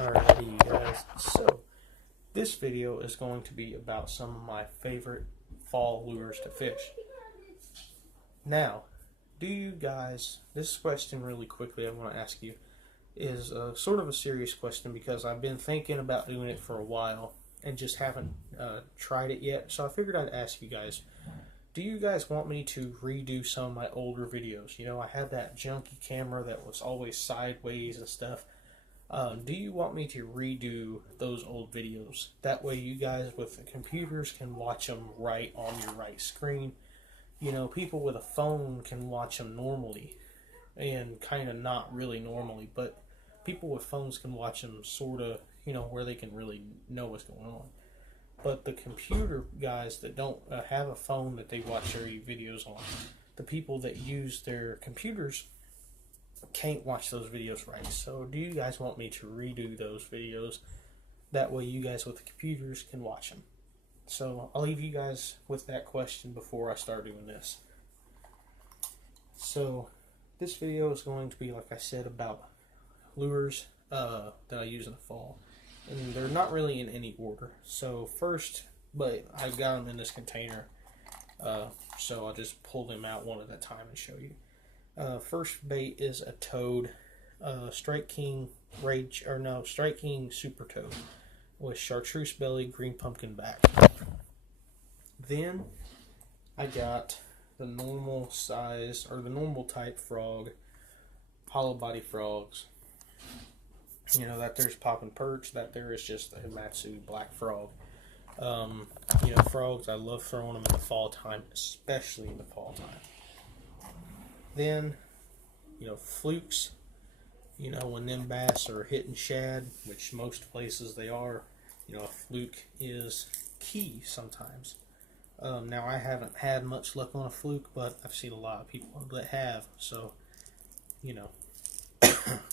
Alrighty, you guys. So, this video is going to be about some of my favorite fall lures to fish. Now, do you guys, this question really quickly I want to ask you is sort of a serious question because I've been thinking about doing it for a while and just haven't tried it yet. So I figured I'd ask you guys, do you guys want me to redo some of my older videos? You know, I had that junky camera that was always sideways and stuff. Do you want me to redo those old videos? That way you guys with the computers can watch them right on your right screen. You know, people with a phone can watch them normally and kind of not really normally, but people with phones can watch them sort of, you know, where they can really know what's going on. But the computer guys that don't have a phone that they watch their videos on, the people that use their computers can't watch those videos right. So do you guys want me to redo those videos? That way you guys with the computers can watch them. So I'll leave you guys with that question before I start doing this. So this video is going to be, like I said, about lures that I use in the fall. And they're not really in any order. So first, but I got them in this container. So I'll just pull them out one at a time and show you. First bait is a toad, Strike King Strike King Super Toad with chartreuse belly, green pumpkin back. Then I got the normal size or the normal type frog, hollow body frogs. You know that there's poppin' perch, that there is just a Matsu black frog. You know, frogs, I love throwing them in the fall time, especially in the fall time. Then, you know, flukes, you know, when them bass are hitting shad, which most places they are, you know, a fluke is key sometimes. Now, I haven't had much luck on a fluke, but I've seen a lot of people that have, so, you know,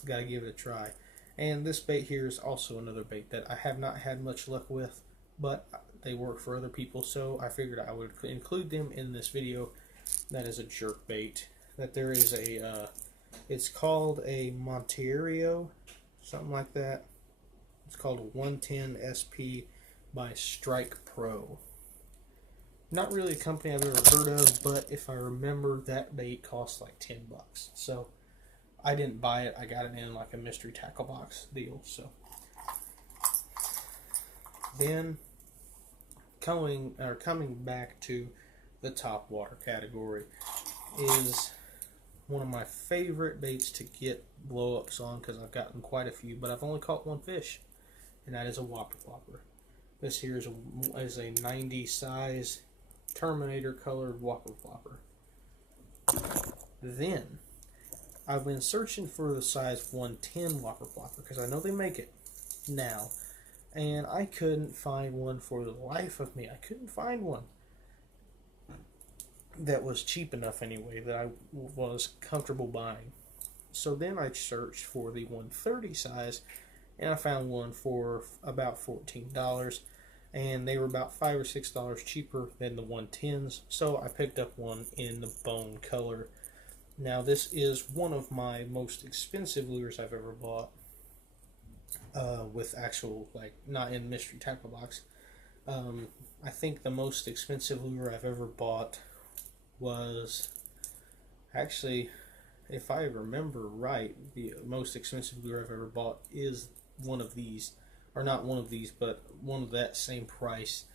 gotta give it a try. And this bait here is also another bait that I have not had much luck with, but they work for other people, so I figured I would include them in this video. That is a jerk bait. That there is a, it's called a Monterio, something like that. It's called a 110 SP by Strike Pro. Not really a company I've ever heard of, but if I remember, that bait cost like $10. So I didn't buy it. I got it in like a mystery tackle box deal. So then coming back to the top water category is one of my favorite baits to get blow-ups on because I've gotten quite a few, but I've only caught one fish, and that is a whopper flopper. This here is a 90 size Terminator colored whopper flopper. Then I've been searching for the size 110 whopper flopper because I know they make it now, and I couldn't find one for the life of me. I couldn't find one that was cheap enough anyway that I was comfortable buying. So then I searched for the 130 size, and I found one for about $14, and they were about $5 or $6 cheaper than the 110s. So I picked up one in the bone color. Now this is one of my most expensive lures I've ever bought, with actual, like, not in mystery tackle box. I think the most expensive lure I've ever bought was, actually, if I remember right, the most expensive lure I've ever bought is one of these, or not one of these, but one of that same price.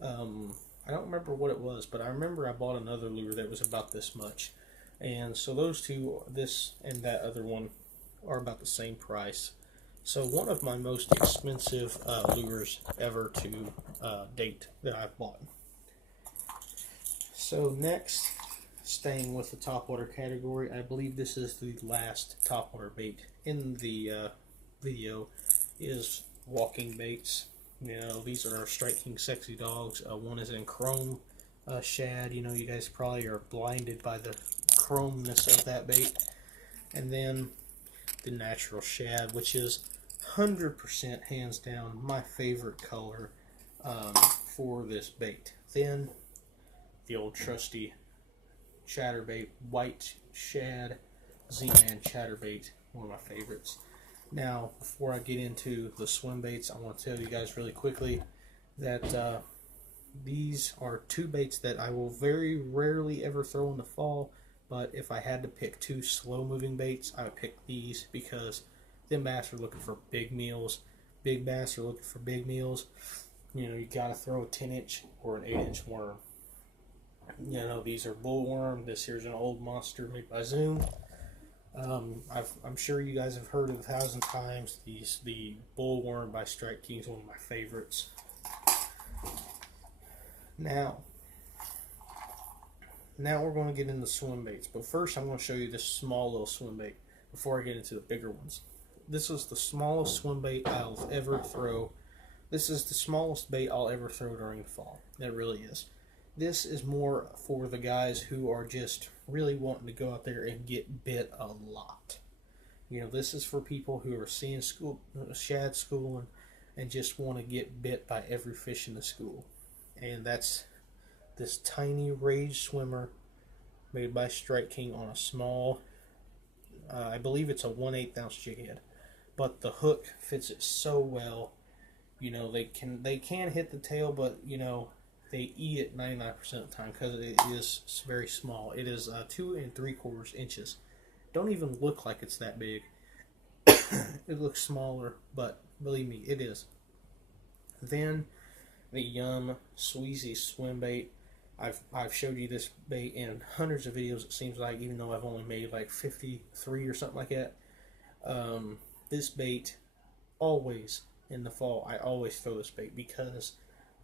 I don't remember what it was, but I remember I bought another lure that was about this much. And so those two, this and that other one, are about the same price. So one of my most expensive lures ever to date that I've bought. So next, staying with the topwater category, I believe this is the last topwater bait in the video, is walking baits. You know, these are Strike King Sexy Dogs. One is in chrome shad. You know, you guys probably are blinded by the chromeness of that bait. And then the natural shad, which is 100% hands down my favorite color for this bait. Then the old trusty chatterbait, white shad, Z-Man chatterbait, one of my favorites. Now, before I get into the swim baits, I want to tell you guys really quickly that these are two baits that I will very rarely ever throw in the fall, but if I had to pick two slow moving baits, I would pick these because them bass are looking for big meals. Big bass are looking for big meals. You know, you gotta throw a 10-inch or an 8-inch worm. You know, these are bullworm. This here's an old monster made by Zoom. I'm sure you guys have heard it 1,000 times. The bullworm by Strike King is one of my favorites. Now we're going to get into swim baits, but first I'm going to show you this small little swim bait before I get into the bigger ones. This is the smallest swim bait I'll ever throw. This is the smallest bait I'll ever throw during the fall. It really is. This is more for the guys who are just really wanting to go out there and get bit a lot. You know, this is for people who are seeing shad schooling and just want to get bit by every fish in the school. And that's this tiny Rage Swimmer made by Strike King on a small, I believe it's a 1/8 ounce jig head. But the hook fits it so well. You know, they can hit the tail, but you know, they eat it 99% of the time because it is very small. It is 2 3/4 inches. Don't even look like it's that big. It looks smaller, but believe me, it is. Then the Yum Sweezy swim bait. I've showed you this bait in hundreds of videos, it seems like, even though I've only made like 53 or something like that. This bait, always in the fall, I always throw this bait because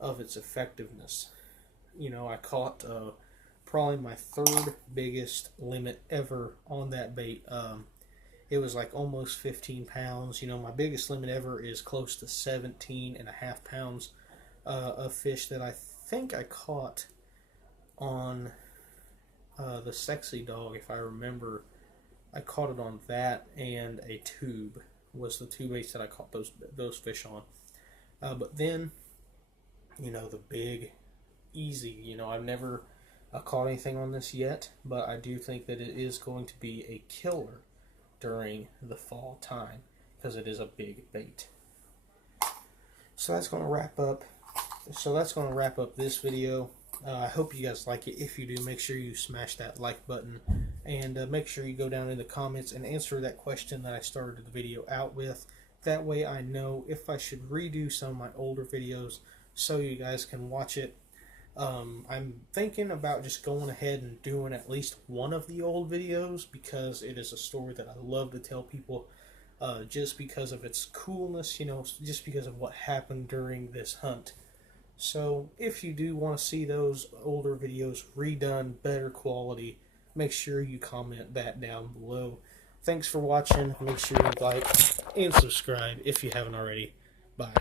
of its effectiveness. You know, I caught probably my third biggest limit ever on that bait. It was like almost 15 pounds. You know, my biggest limit ever is close to 17.5 pounds of fish that I think I caught on the Sexy Dog, if I remember. I caught it on that, and a tube was the two baits that I caught those fish on. But then, you know, the big easy, you know, I've never caught anything on this yet, but I do think that it is going to be a killer during the fall time because it is a big bait. So that's going to wrap up this video. I hope you guys like it. If you do, make sure you smash that like button, and make sure you go down in the comments and answer that question that I started the video out with. That way I know if I should redo some of my older videos so you guys can watch it. I'm thinking about just going ahead and doing at least one of the old videos because it is a story that I love to tell people, just because of its coolness, you know, just because of what happened during this hunt. So if you do want to see those older videos redone, better quality, make sure you comment that down below. Thanks for watching. Make sure you like and subscribe if you haven't already. Bye.